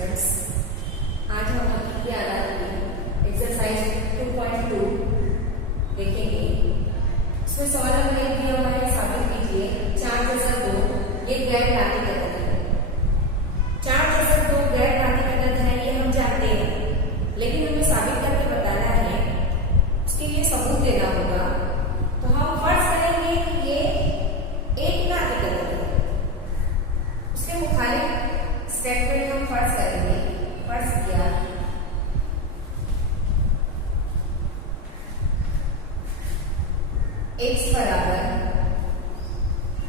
Students, आज हम गणित के आधार में एक्सरसाइज 2.2 देखेंगे। इसमें सवाल हमने दिया हुआ है, साबित कीजिए 4 ये गैर नाती कथन है। 4 गैर नाती कथन है, ये हम जानते हैं, लेकिन हमें साबित करके बताना है, उसके लिए सबूत देना होगा। तो हम फर्ज करेंगे कि ये एक नाती कथन है, उसके मुखालिफ स्टेटमेंट हम फर्ज करेंगे। फर्ज किया x बराबर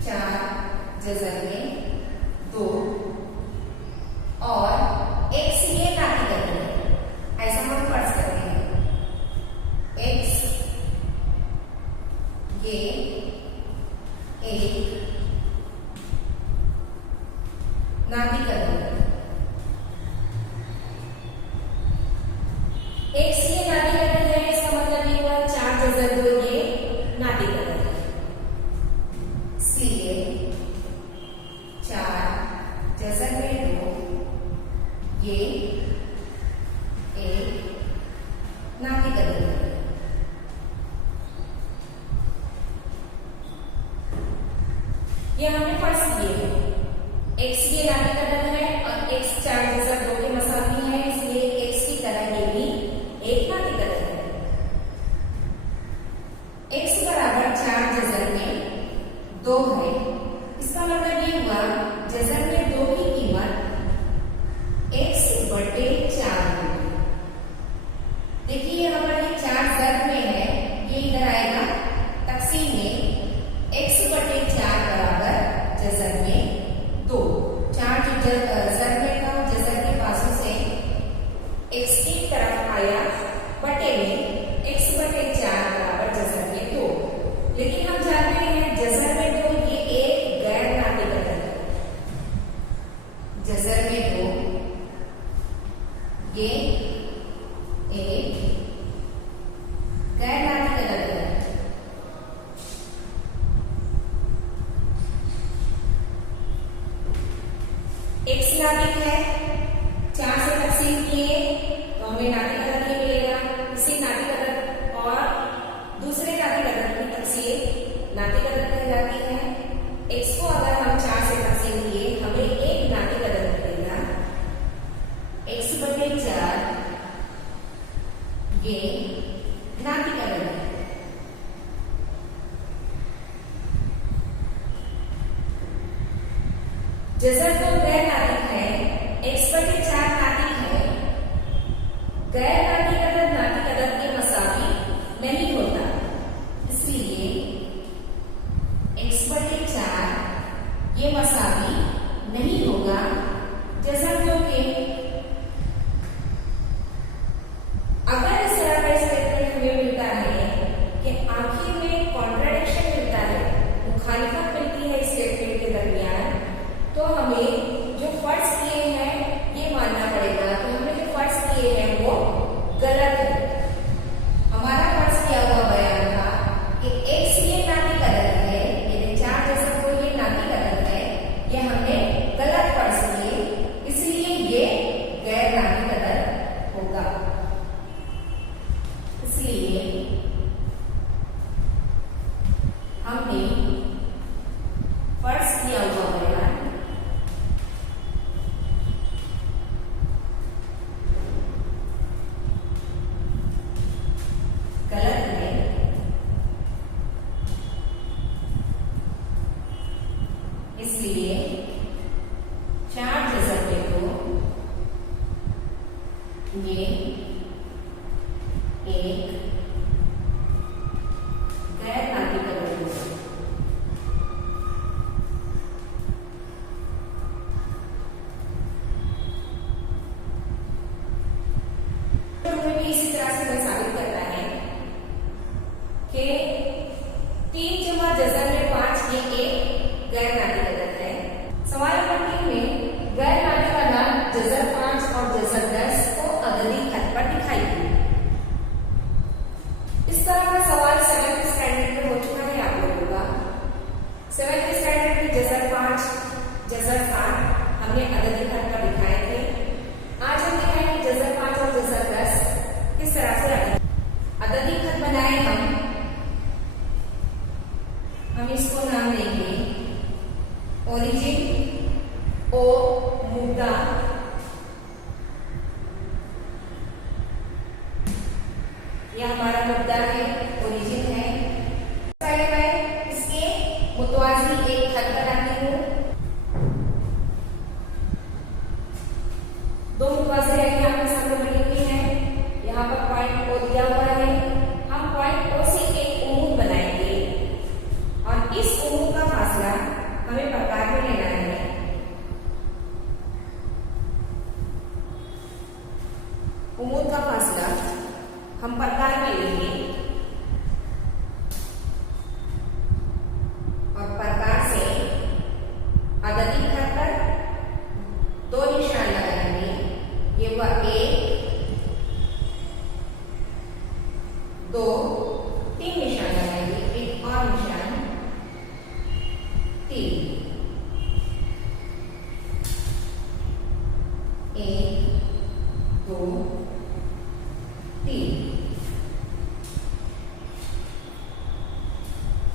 4 जज़र में 2 और x ये नाती कथन है, ऐसा हम फर्ज करते हैं। x ये एक नाती कथन है। x ये नाती कथन है, इसका मतलब ये हुआ 4 जज़र 2 ये नाती कथन है। इसलिए 4 जज़र में 2 ये एक नाती कथन है। ये हमने फर्ज किए। x ये नाती कथन है और x 4 जज़र 2 के मसावी है, इसलिए x की तरह ये भी एक नाती कथन है। x बराबर 4 जज़र में 2 है, इसका मतलब ये हुआ जज़र में 2 की कीमत x बटे 4 होगी। देखिए हमारे 4 ज़र में है, ये इधर आएगा तकसीम में x बटे 4 बराबर जज़र में 2। 4 जो ज़र में था, जज़र के पासों से x की तरफ आया, बटे में x बटे 4 बराबर जज़र में 2। लेकिन हम जानते हैं जज़र में 2 ये एक गैर नाती कथन है। जज़र में 2 ये एक गैर नाती कथन है। x नाती है, 4 से तकसीम किए तो हमें नाती कथन ये मिलेगा। इसी नाती कथन और दूसरे नाती कथन की तकसीम नाती कथन कहलाती है। x को अगर हम 4 से तकसीम किए हमें एक नाती कथन मिलेगा। x बटे 4 ये नाती कथन है। जज़र तो गैर नाती है, x बटे 4 नाती है। गैर नाती कथन नाती कथन के मसावी नहीं होता, इसलिए x बटे 4 ये मसावी नहीं होगा जज़र 2 के। अगर इस तरह का स्टेटमेंट हमें मिलता है कि आखिर में कॉन्ट्राडिक्शन मिलता है, मुखालिफत मिलती है स्टेटमेंट के दरमियान, तो हमें जो फर्ज किए हैं ये मानना पड़ेगा। तो हमने जो फर्ज किए हैं वो गलत है। हमारा फर्ज किया हुआ बयान था कि x ये नाती कथन है, यानी 4 जज़र 2 ये नाती कथन है, ये हमने गलत फर्ज किए, इसलिए ये गैर नाती कथन होगा। इसलिए हमने फर्ज किया हुआ बयान गलत है। इसलिए 4 जज़र में 2 ये एक गैर नाती कथन है। हमें भी इसी तरह से साबित करना है कि 3 जमा जज़र में 5 ये एक गैर नाती कथन है। सवाल नंबर 3 में गैर नाती का नाम जज़र 5 और जज़र 10 को अददी खत पर दिखाई दी। ये हमारा मुद्दा है, ओरिजिन है। पहले मैं इसके मुतवाज़ी एक खत बनाती हूँ। दो मुतवाज़ी रेखाएं आपके सामने बनी हुई है। यहाँ पर पॉइंट ओ दिया हुआ है। हम पॉइंट ओ से एक उम्मीद बनाएंगे और इस उम्मीद का फासला हमें प्रकार में लेना है। उम्मीद का फासला हम प्रकार में लेंगे और प्रकार से अददी खत पर दो निशान लगाएंगे। ये हुआ एक, दो, तीन निशान लगाएंगे। एक और निशान, तीन, एक, दो, तीन।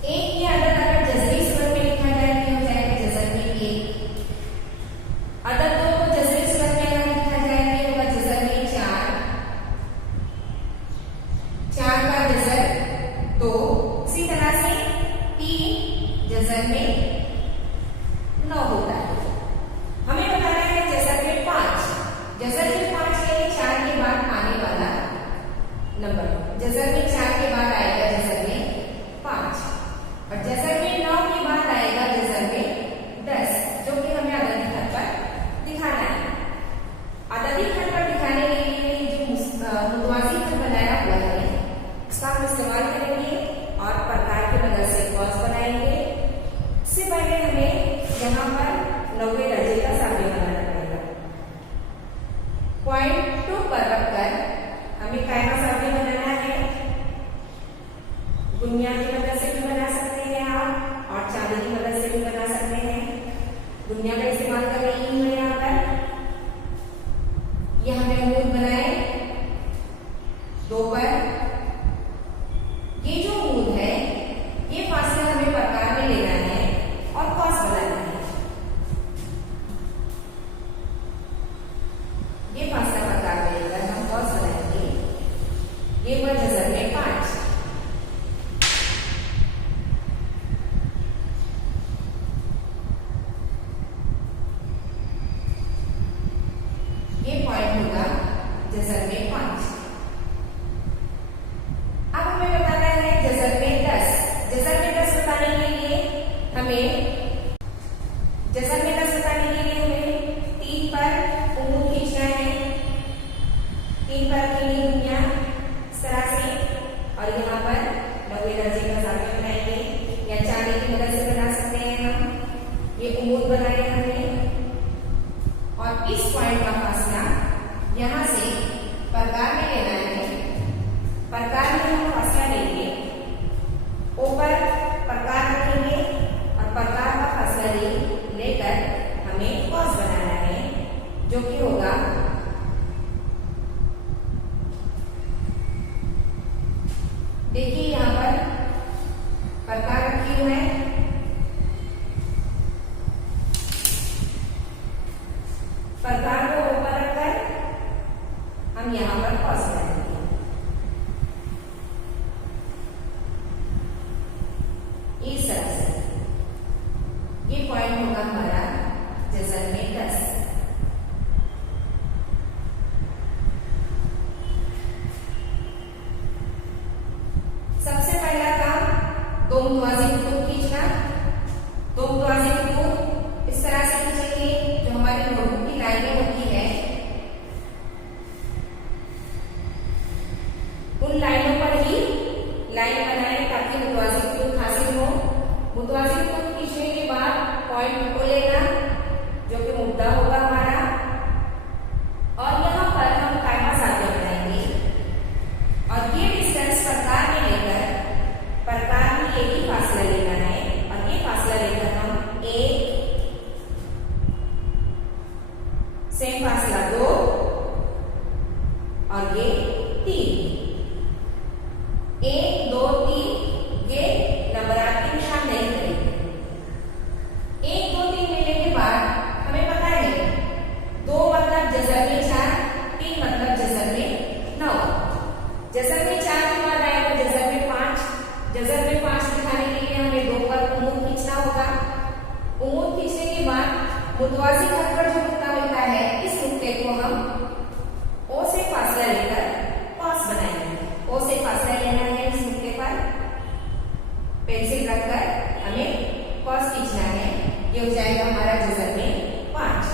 एक ये अदद अगर जज़री सूरत में लिखा जाए तो हो जाएगा जज़र में एक। अदद दो को जज़री सूरत में अगर लिखा जाए तो होगा जज़र में चार। चार का जज़र दो। इसी तरह से तीन जज़र में नौ होता है। हमें बताना है जज़र में पांच। जज़र में पांच यानी चार के बाद आने वाला नंबर। जज़र में चार के बाद आएगा जज़र में पांच और जज़र में नौ के बाद आएगा जज़र में 10, जो कि हमें अददी खत पर दिखाना है। अददी खत पर दिखाने के लिए जो मुतवाज़ी खत बनाया हुआ है इसका हम इस्तेमाल करेंगे और प्रकार की मदद से क्रॉस बनाएंगे। इससे पहले हमें यहाँ पर 90 दर्जे का सामने बनाना पड़ेगा। पॉइंट 2 पर रखकर हमें काय का सामने बनाना है। गुनिया की मदद से भी बना सकते हैं आप और चांदी की मदद से भी बना सकते हैं। गुनिया का इस्तेमाल कर रही हूं मैं यहाँ पर। यह हमने मूल बनाए दो पर। ये जो मूल है ये फासला हमें प्रकार में लेना है और कॉस बनाना है। ये फासला प्रकार में लेकर हम कॉस बनाएंगे। ये हुआ जज़र में पांच। ये पॉइंट होगा जज़र में पांच। अब हमें बताना है जज़र में 10। जज़र में 10 बताने के लिए हमें जज़र में 10 बताने के लिए हमें 3 पर उंगली खींचना है। 3 पर रखेंगे दुनिया इस तरह से और यहाँ पर 90 दर्जे का सामने बनाएंगे या चांदी की मदद से बना सकते हैं हम। ये उम्मीद बनाए हमने और इस पॉइंट का फासला यहाँ से प्रकार में लेना है। प्रकार में हम फासला लेंगे, ऊपर प्रकार रखेंगे और प्रकार का फासला लेकर हमें कॉस बनाना है, जो कि होगा देखिए यहाँ पर प्रकार रखी हुई है। प्रकार को ऊपर रखकर हम यहाँ पर कॉस बनाएंगे। इस तरह से ये पॉइंट होगा हमारा जज़र में 10। सबसे पहला काम दो मुतवाज़ी खतूत खींचना। दो मुतवाज़ी खतूत इस तरह से खींचेंगे जो हमारी नोटबुक की लाइनें होती है उन लाइनों पर ही लाइन बनाए ताकि मुतवाज़ी खतूत हासिल हो। मुतवाज़ी खतूत खींचने के बाद पॉइंट को लेना जो कि मुद्दा होगा हमारा और यहाँ पर हम कायमा साध्य बनाएंगे और ये डिस्टेंस प्रकार में लेकर प्रकार में एक ही फासला लेना है और ये फासला लेकर हम एक, सेम फासला दो और ये तीन। 1, 2, 3 ये नंबरात के निशान नहीं करेंगे। 1, 2, 3 मिलने के बाद हमें पता है 2 मतलब जज़र में 4, 3 मतलब जज़र में 9। जज़र में 4 मुतवाज़ी खत पर जो नुक्ता मिलता है, इस नुक्ते को हम ओ से फासला लेकर कॉस बनाएंगे। ओ से फासला लेना है इस नुक्ते पर, पेंसिल रखकर हमें कॉस खींचना है। ये हो जाएगा हमारा जज़र में 5।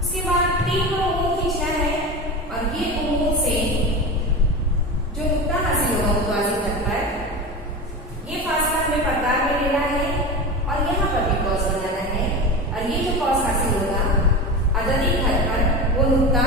उसके बाद 3 को उम्मूद खींचना है और ये उम्मूद से जो नुक्ता हासिल होगा मुतवाज़ी खत पर, ये फासला हमें प्रकार में लेना है और यहाँ पर भी कॉस बनाना है। और ये जो कॉस हासिल होगा अददी खत पर, वो नुक्ता